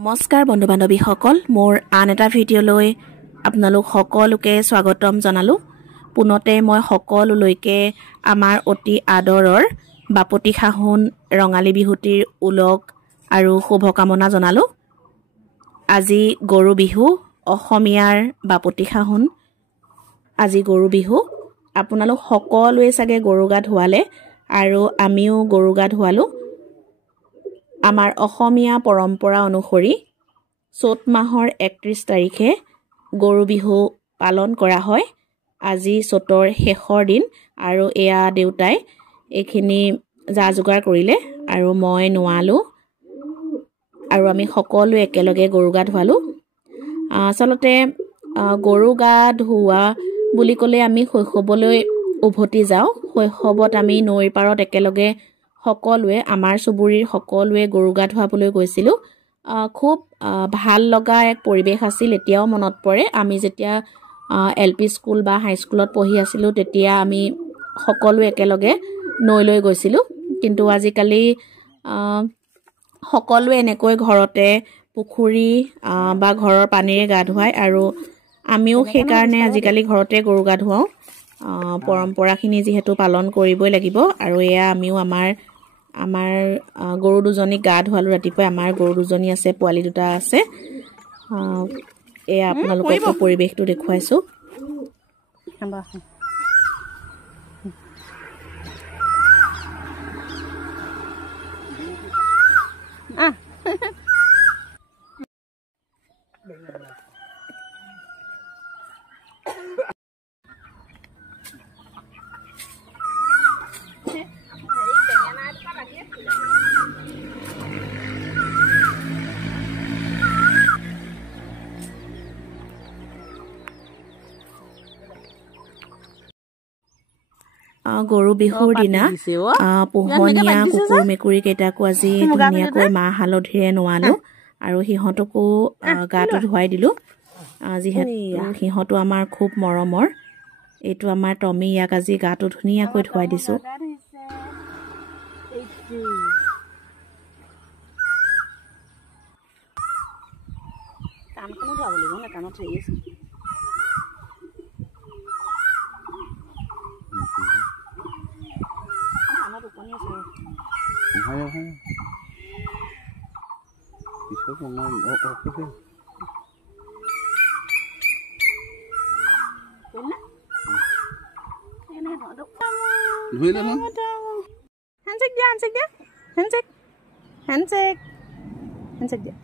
নমস্কাৰ বন্ধু বান্ধৱীসকল, মোৰ আন এটা ভিডিঅ'লৈ আপোনালোক সকলোকে স্বাগতম জনালোঁ। পুনতে মই সকলোলৈকে আমাৰ অতি আদৰৰ বাপতি সাহোন ৰঙালী বিহুটিৰ উলগ আৰু শুভকামনা জনালোঁ। আজি গৰু বিহু, অসমীয়াৰ বাপতি সাহোন। আজি গৰু বিহু। আপোনালোক সকলোৱে চাগে গৰু গা ধুৱালে আৰু আমিও গৰু গা ধুৱালোঁ। আমাৰ অসমীয়া পৰম্পৰা অনুসৰি চ'ত মাহৰ 31 তাৰিখে গৰু বিহু পালন কৰা হয়। আজি চ'তৰ শেষৰ দিন আৰু এয়া দেউতাই এইখিনি যা যোগাৰ কৰিলে আৰু মই নোৱালোঁ আৰু আমি সকলোৱে একেলগে গৰু গা ধুৱালোঁ। আচলতে গৰু গা ধুওৱা বুলি ক'লে আমি শৈশৱলৈ উভতি যাওঁ। শৈশৱত আমি নৈৰ পাৰত একেলগে সকলোৱে, আমাৰ চুবুৰীৰ সকলোৱে গৰু গা ধুৱাবলৈ গৈছিলোঁ। খুব ভাল লগা এক পৰিৱেশ আছিল। এতিয়াও মনত পৰে, আমি যেতিয়া LP স্কুল বা হাইস্কুলত পঢ়ি আছিলোঁ তেতিয়া আমি সকলোৱে একেলগে নৈলৈ গৈছিলোঁ। কিন্তু আজিকালি সকলোৱে এনেকৈ ঘৰতে পুখুৰী বা ঘৰৰ পানীৰে গা ধুৱায় আৰু আমিও সেইকাৰণে আজিকালি ঘৰতে গৰু গা ধুৱাওঁ। পৰম্পৰাখিনি যিহেতু পালন কৰিবই লাগিব। আৰু এয়া আমিও আমাৰ গৰু দুজনীক গা ধুৱালোঁ ৰাতিপুৱাই। আমাৰ গৰু দুজনী আছে, পোৱালি দুটা আছে। এয়া আপোনালোকক পৰিৱেশটো দেখুৱাইছোঁ। গৰু বিহুৰ দিনা পোহনীয়া কুকুৰ মেকুৰী কেইটাকো আজি ধুনীয়াকৈ মাহ হালধিৰে নোৱালোঁ আৰু সিহঁতকো গাটো ধুৱাই দিলোঁ। যিহেতু সিহঁতো আমাৰ খুব মৰমৰ। এইটো আমাৰ টমি, ইয়াক আজি গাটো ধুনীয়াকৈ ধুৱাই দিছোঁ। কাণখনো ধুৱাব লাগিব নে? কাণত হেৰি আছে। হেণ্ডশেক দিয়া, হেণ্ডশেক দিয়া, হেণ্ডশেক, হেণ্ডশেক, হেণ্ডশেক দিয়া।